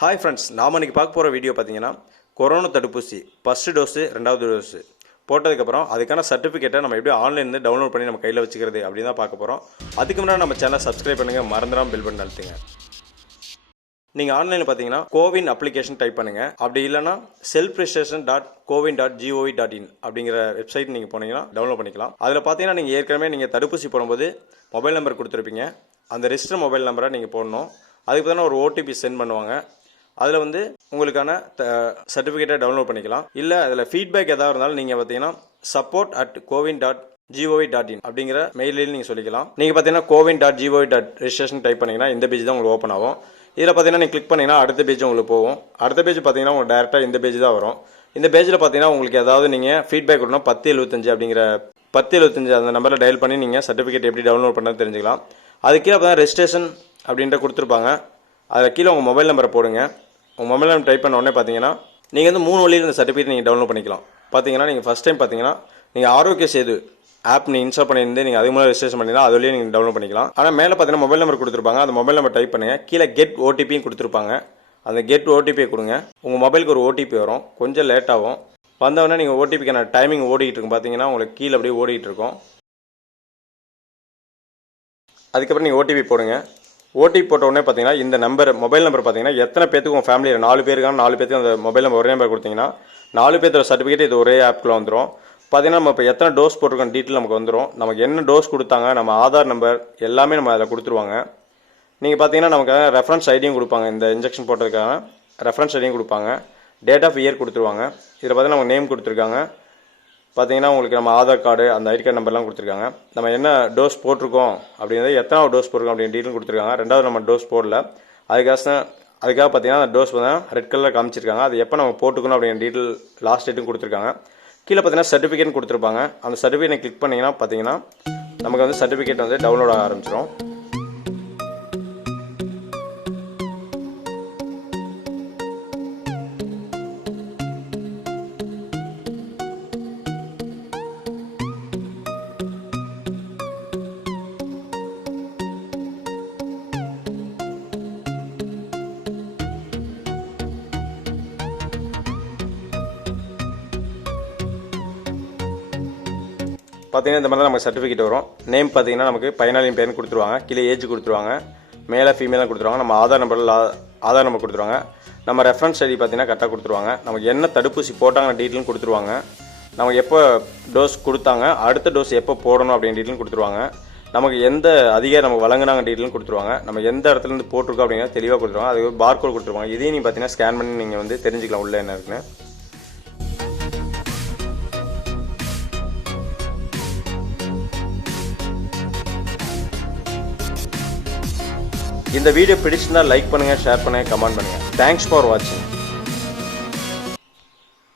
Hi friends, நாம் இன்றைக்கி பார்க்க போகிற வீடியோ பார்த்தீங்கன்னா கொரோனா தடுப்பூசி ஃபஸ்ட்டு டோஸு 2வது டோஸு போட்டதுக்கப்புறம் அதுக்கான சர்டிஃபிகேட்டை நம்ம எப்படி ஆன்லைன்லேருந்து டவுன்லோட் பண்ணி நம்ம கையில் வச்சுக்கிறது அப்படின்னு தான் பார்க்க போகிறோம். அதுக்கு முன்னாடி நம்ம சேனலை சப்ஸ்கிரைப் பண்ணுங்கள், மறந்துடாமல் பெல் பட்டன் அழுத்துங்க. நீங்கள் ஆன்லைனில் பார்த்தீங்கன்னா கோவின் அப்ளிகேஷன் டைப் பண்ணுங்கள். அப்படி இல்லைனா selfregistration.cowin.gov.in அப்படிங்கிற வெப்சைட் நீங்கள் போனீங்கன்னா டவுன்லோட் பண்ணிக்கலாம். அதில் பார்த்தீங்கன்னா நீங்கள் ஏற்கனவே நீங்கள் தடுப்பூசி போடும்போது மொபைல் நம்பர் கொடுத்துருப்பீங்க. அந்த ரெஜிஸ்டர் மொபைல் நம்பரை நீங்கள் போடணும். அதுக்கு பார்த்தீங்கன்னா ஒரு ஓடிபி சென்ட் பண்ணுவாங்க. அதில் உங்களுக்கான சர்டிஃபிகேட்டை டவுன்லோட் பண்ணிக்கலாம். இல்லை அதில் ஃபீட்பேக் எதாவது இருந்தாலும் நீங்கள் பார்த்தீங்கன்னா support@cowin.gov.in அப்படிங்கிற மெயிலில் நீங்கள் சொல்லிக்கலாம். நீங்கள் பார்த்தீங்கன்னா cowin.gov.registration டைப் பண்ணிங்கன்னா இந்த பேஜ் தான் உங்களுக்கு ஓப்பன் ஆகும். இதில் பார்த்தீங்கன்னா நீங்கள் கிளிக் பண்ணிங்கன்னா அடுத்த பேஜ் உங்களுக்கு போகும். அடுத்த பேஜ் பார்த்தீங்கன்னா உங்களுக்கு டேரெக்டாக இந்த பேஜ் தான் வரும். இந்த பேஜில் பார்த்தீங்கன்னா உங்களுக்கு ஏதாவது நீங்கள் ஃபீட்பேக் கொடுக்கணும் 1075 அப்படிங்கிற 1075 அந்த நம்பரில் டயல் பண்ணி நீங்கள் சர்டிஃபிகேட் எப்படி டவுன்லோட் பண்ணுறது தெரிஞ்சுக்கலாம். அதுக்கு கீழே பார்த்தீங்கன்னா ரெஜிஸ்ட்ரேஷன் அப்படின்ற கொடுத்துருப்பாங்க. அதில் கீழே உங்கள் மொபைல் நம்பரை போடுங்க. உங்கள் மொபைல் நம்பர் டைப் பண்ண உடனே பார்த்தீங்கன்னா நீங்கள் 3 வழியில் இந்த சர்டிஃபிகேட் நீங்கள் டவுன்லோட் பண்ணிக்கலாம். பார்த்தீங்கன்னா நீங்கள் ஃபஸ்ட் டைம் பார்த்தீங்கன்னா நீங்கள் ஆரோக்கிய சேது ஆப் நீங்கள் இன்ஸ்டால் பண்ணியிருந்து நீங்கள் அது மூலம் ரெஜிஸ்ட்ரேஷன் பண்ணிங்கன்னா அது வழியே நீங்கள் டவுன்லோட் பண்ணிக்கலாம். ஆனால் மேலே பார்த்தீங்கன்னா மொபைல் நம்பர் கொடுத்துருப்பாங்க. அந்த மொபைல் நம்பர் டைப் பண்ணுங்கள். கீழே கெட் ஓடிபியும் கொடுத்துருப்பாங்க. அந்த கெட் ஓடிபியை கொடுங்க. உங்கள் மொபைலுக்கு ஒரு ஓடிபி வரும். கொஞ்சம் லேட் ஆகும். வந்தவொடனே நீங்கள் ஓடிபிக்கான டைமிங் ஓடிக்கிட்டு இருக்கும். பார்த்தீங்கன்னா உங்களுக்கு கீழே அப்படியே ஓடிக்கிட்டு இருக்கும். அதுக்கப்புறம் நீங்கள் ஓடிபி போடுங்க. ஓடிபி போட்ட உடனே பார்த்தீங்கன்னா இந்த நம்பர் மொபைல் நம்பர் பார்த்தீங்கன்னா எத்தனை பேருக்கு உங்கள் ஃபேமிலியில் 4 பேருக்கான 4 பேருக்கு அந்த மொபைல் நம்பர் ஒரே நம்பர் கொடுத்தீங்கன்னா 4 பேர்த்தோட சர்டிஃபிகேட் இது ஒரே ஆப்குள்ளே வந்துடும். பார்த்தீங்கன்னா நம்ம இப்போ எத்தனை டோஸ் போட்டிருக்கோம் டீட்டெயில் நமக்கு வந்துடும். நமக்கு என்ன டோஸ் கொடுத்தாங்க, நம்ம ஆதார் நம்பர் எல்லாமே நம்ம அதில் கொடுத்துருவாங்க. நீங்கள் பார்த்தீங்கன்னா நமக்கு ரெஃபரன்ஸ் ஐடியும் கொடுப்பாங்க. இந்த இன்ஜெக்ஷன் போட்டதுக்காக ரெஃபரன்ஸ் ஐடியும் கொடுப்பாங்க. டேட் ஆஃப் இயர் கொடுத்துருவாங்க. இதில் பார்த்தீங்கன்னா நம்ம நேம் கொடுத்துருக்காங்க. பார்த்தீங்கன்னா உங்களுக்கு நம்ம ஆதார் கார்டு அந்த ஐடி கார்டு நம்பர்லாம் கொடுத்துருக்காங்க. நம்ம என்ன டோஸ் போட்டிருக்கோம் அப்படிங்கிறது எத்தனாவது டோஸ் போட்டிருக்கோம் அப்படின்னு டீட்டெயில் கொடுத்துருக்காங்க. 2வது நம்ம டோஸ் போடல. அதுக்காக பார்த்தீங்கன்னா அந்த டோஸ் பார்த்தீங்கன்னா ரெட் கலரில் காமிச்சிருக்காங்க. அது எப்போ நம்ம போட்டுக்கணும் அப்படிங்கிற டீட்டெயில் லாஸ்ட் டேட்டும் கொடுத்துருக்காங்க. கீழே பார்த்தீங்கன்னா சர்டிஃபிகேட் கொடுத்துருப்பாங்க. அந்த சர்டிஃபிகேட் கிளிக் பண்ணிங்கன்னா பார்த்தீங்கன்னா நமக்கு சர்டிஃபிகேட் டவுன்லோட் ஆக ஆரம்பிச்சிடும். பார்த்தீங்கன்னா இந்த மாதிரி தான் நமக்கு சர்டிஃபிகேட் வரும். நேம் பார்த்தீங்கன்னா நமக்கு பயனாளியின் பேர்னு கொடுத்துருவாங்க. கீழே ஏஜ் கொடுத்துருவாங்க. மேலே ஃபீமேலாக கொடுத்துருவாங்க. நம்ம ஆதார் நம்பர் கொடுத்துருவாங்க. நம்ம ரெஃபரன்ஸ் ஐடி பார்த்தீங்கன்னா கரெக்டாக கொடுத்துருவாங்க. நமக்கு என்ன தடுப்பூசி போட்டாங்க டீட்டெயிலும் கொடுத்துருவாங்க. நமக்கு எப்போ டோஸ் கொடுத்தாங்க, அடுத்த டோஸ் எப்போ போடணும் அப்படின்னு டீட்டெயிலும் கொடுத்துருவாங்க. நமக்கு எந்த அதிகாரி நம்ம வழங்கினாங்க டீட்டெயிலும் கொடுத்துருவாங்க. நம்ம எந்த இடத்துலேருந்து போட்டிருக்கோம் அப்படிங்கிறத தெளிவாக கொடுத்துருவாங்க. அதுக்கு பார்கோட் கொடுத்துருவாங்க. இதையும் நீங்கள் பார்த்தீங்கன்னா ஸ்கேன் பண்ணி நீங்கள் தெரிஞ்சுக்கலாம் உள்ள என்ன இருக்குன்னு. இந்த வீடியோ பிடிச்சிருந்தா லைக் பண்ணுங்கள், ஷேர் பண்ணுங்கள், கமெண்ட் பண்ணுங்கள். தேங்க்ஸ் ஃபார் வாட்சிங்.